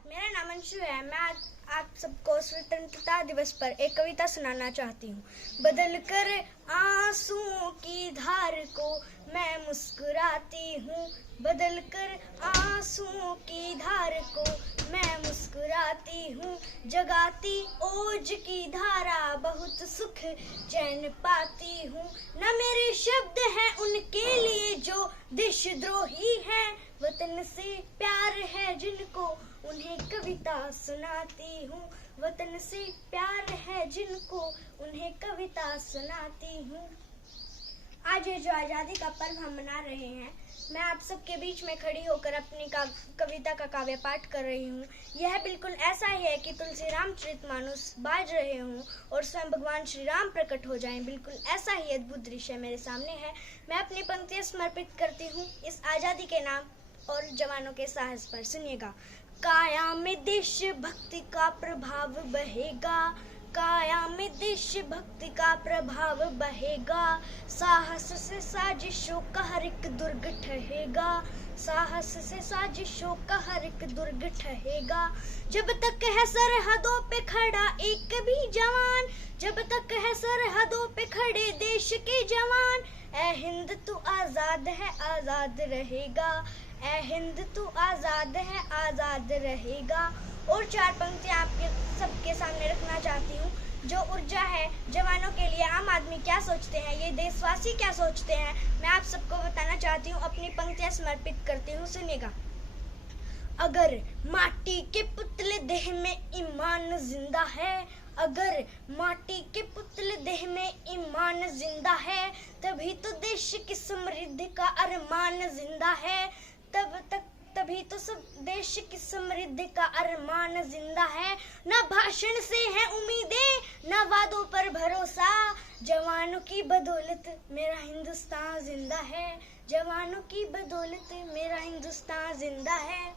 नमस्कार, मेरा नाम अंशु है। मैं आज आप सबको स्वतंत्रता दिवस पर एक कविता सुनाना चाहती हूँ। बदल कर आंसुओं की धार को मैं मुस्कुराती हूँ, बदल कर आंसुओं की धार को मैं मुस्कुराती हूँ। जगाती ओज की धारा बहुत सुख चैन पाती हूँ। न मेरे शब्द हैं उनके लिए जो देशद्रोही हैं, वतन से प्यार है जिनको उन्हें कविता सुनाती हूँ। वतन से प्यार है जिनको उन्हें कविता सुनाती हूँ। आज ये जो आज़ादी का पर्व हम मना रहे हैं, मैं आप सबके बीच में खड़ी होकर अपनी कविता का काव्य पाठ कर रही हूँ। यह बिल्कुल ऐसा ही है कि तुलसी रामचरितमानस बाज रहे हों और स्वयं भगवान श्री राम प्रकट हो जाएं। बिल्कुल ऐसा ही अद्भुत दृश्य मेरे सामने है। मैं अपनी पंक्तियाँ समर्पित करती हूँ इस आज़ादी के नाम और जवानों के साहस पर। सुनिएगा। काया में देशभक्ति का प्रभाव बहेगा, काया में देशभक्ति का प्रभाव बहेगा। साहस से साजिशों का हर एक दुर्ग ठहेगा, साहस से साजिशों का हर एक दुर्ग ठहेगा। जब तक है सरहदों पे खड़ा एक भी जवान, जब तक है सरहदों पे खड़े देश के जवान, ऐ हिंद तू आजाद है आजाद रहेगा, ऐ हिंद तू आजाद है आजाद रहेगा। और चार पंक्तियां आपके सबके सामने रखना चाहती हूँ। जो ऊर्जा है जवानों के लिए, आम आदमी क्या सोचते हैं, ये देशवासी क्या सोचते हैं, मैं आप सबको बताना चाहती हूँ। अपनी पंक्तियां समर्पित करती हूँ। सुनिएगा। अगर माटी के पुतले देह में ईमान जिंदा है, अगर माटी के पुतले देह में ईमान जिंदा है, तभी तो देश की समृद्धि का अरमान जिंदा है, तभी तो सब देश की समृद्धि का अरमान जिंदा है। न भाषण से है उम्मीदें, न वादों पर भरोसा, जवानों की बदौलत मेरा हिंदुस्तान जिंदा है, जवानों की बदौलत मेरा हिंदुस्तान जिंदा है।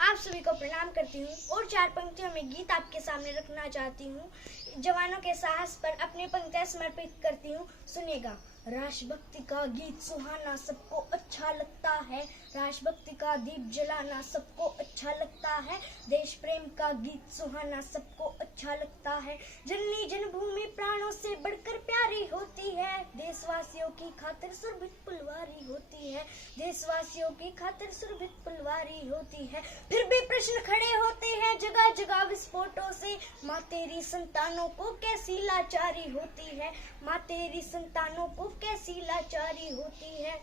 आप सभी को प्रणाम करती हूँ और चार पंक्तियों में गीत आपके सामने रखना चाहती हूँ। जवानों के साहस पर अपनी पंक्तियां समर्पित करती हूँ। सुनिएगा। राष्ट्रभक्ति का गीत सुहाना सबको अच्छा लगता है, राष्ट्रभक्ति का दीप जलाना सबको अच्छा लगता है, देश प्रेम का गीत सुहाना सबको अच्छा लगता है। जननी जन्मभूमि प्राणों से बढ़कर प्यारी होती है, देशवासियों की खातिर सुरभित पुलवारी होती है, देशवासियों की खातिर सुरभित पुलवारी होती है। फिर भी प्रश्न खड़े होते हैं जगह जगह विस्फोटों से, माँ तेरी संतानों को कैसी लाचारी होती है, माँ तेरी संतानों को कैसी लाचारी होती है।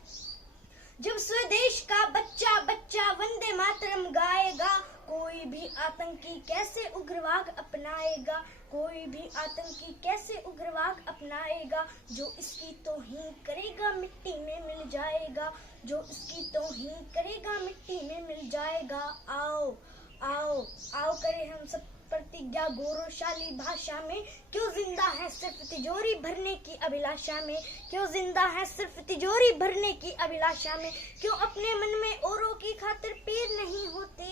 जब स्वदेश का बच्चा बच्चा वंदे मातरम गाएगा, कोई भी आतंकी कैसे उग्रवाद अपनाएगा, कोई भी आतंकी कैसे उग्रवाद अपनाएगा। जो इसकी तौहीन करेगा मिट्टी में मिल जाएगा, जो इसकी तौहीन करेगा मिट्टी में मिल जाएगा। आओ आओ आओ करें हम सब प्रतिज्ञा गौरवशाली भाषा में, क्यों जिंदा है सिर्फ तिजोरी भरने की अभिलाषा में, क्यों जिंदा है सिर्फ तिजोरी भरने की अभिलाषा में, क्यों अपने मन में औरों की खातिर पीर नहीं होते।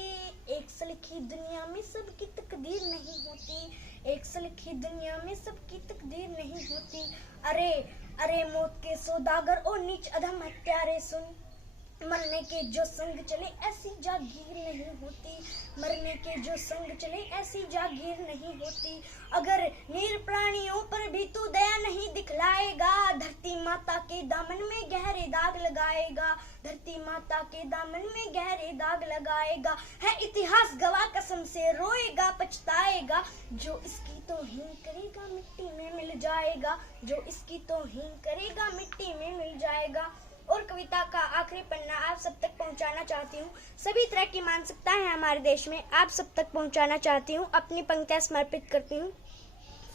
एक सलीखी दुनिया में सबकी तकदीर नहीं होती, एक सलीखी दुनिया में सबकी तकदीर नहीं होती। अरे अरे मौत के सौदागर और नीच अधम हत्यारे सुन, मरने के जो संग चले ऐसी जागीर नहीं होती, मरने के जो संग चले ऐसी जागीर नहीं होती। अगर नीर प्राणियों पर भी तू दया नहीं दिखलाएगा, धरती माता के दामन में गहरे दाग लगाएगा, धरती माता के दामन में गहरे दाग लगाएगा। है इतिहास गवाह कसम से रोएगा पछताएगा, जो इसकी तौहीन करेगा मिट्टी में मिल जाएगा, जो इसकी तौहीन करेगा मिट्टी में मिल जाएगा। और कविता का आखिरी पन्ना आप सब तक पहुंचाना चाहती हूँ। सभी तरह की मानसिकताएं हैं हमारे देश में, आप सब तक पहुंचाना चाहती हूँ। अपनी पंक्तियां समर्पित करती हूँ।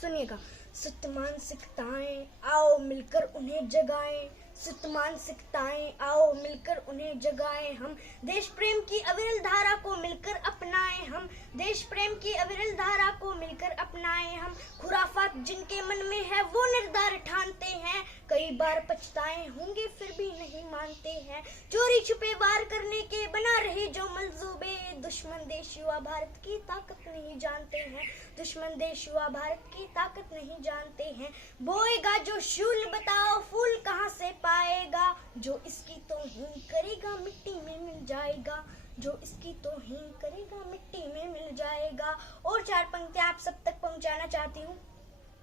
सुनिएगा। सुत मानसिकताएं आओ मिलकर उन्हें जगाएं, सुत मानसिकताएं आओ मिलकर उन्हें जगाएं हम, देश प्रेम की अविरल धारा को मिलकर अपनाएं हम, देश प्रेम की अविरल धारा को मिलकर अपनाएं हम। खुराफात जिनके मन में है वो निर्धार ठानते हैं, कई बार पछताए होंगे फिर भी नहीं मानते हैं। चोरी छुपे वार करने के बना रहे जो मंसूबे, दुश्मन देश युवा भारत की ताकत नहीं जानते हैं, दुश्मन देश युवा भारत की ताकत नहीं जानते हैं। बोएगा जो शूल बताओ फूल कहाँ से पाएगा, जो इसकी तौहीन करेगा मिट्टी में मिल जाएगा, जो इसकी तौहीन करेगा मिट्टी में मिल जाएगा। और 4 पंक्तियां आप सब तक पहुंचाना चाहती हूँ।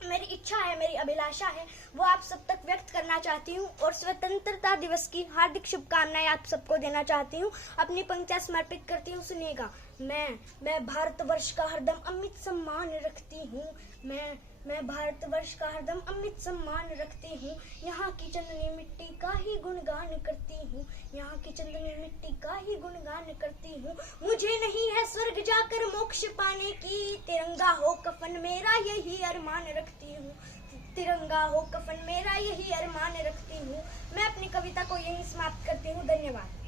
मेरी इच्छा है, मेरी अभिलाषा है, वो आप सब तक व्यक्त करना चाहती हूँ और स्वतंत्रता दिवस की हार्दिक शुभकामनाएं आप सबको देना चाहती हूँ। अपनी पंक्तियां समर्पित करती हूँ, सुनिएगा। मैं भारतवर्ष का हरदम अमित सम्मान रखती हूँ। मैं भारतवर्ष का हरदम अमित सम्मान रखती हूँ। यहाँ की चंदनी मिट्टी का ही गुणगान करती हूँ। यहाँ की चंदनी मिट्टी का ही गुणगान करती हूँ। मुझे नहीं है स्वर्ग जाकर मोक्ष पाने की, तिरंगा हो कफन मेरा यही अरमान रखती हूँ। तिरंगा हो कफन मेरा यही अरमान रखती हूँ। मैं अपनी कविता को यहीं समाप्त करती हूँ। धन्यवाद।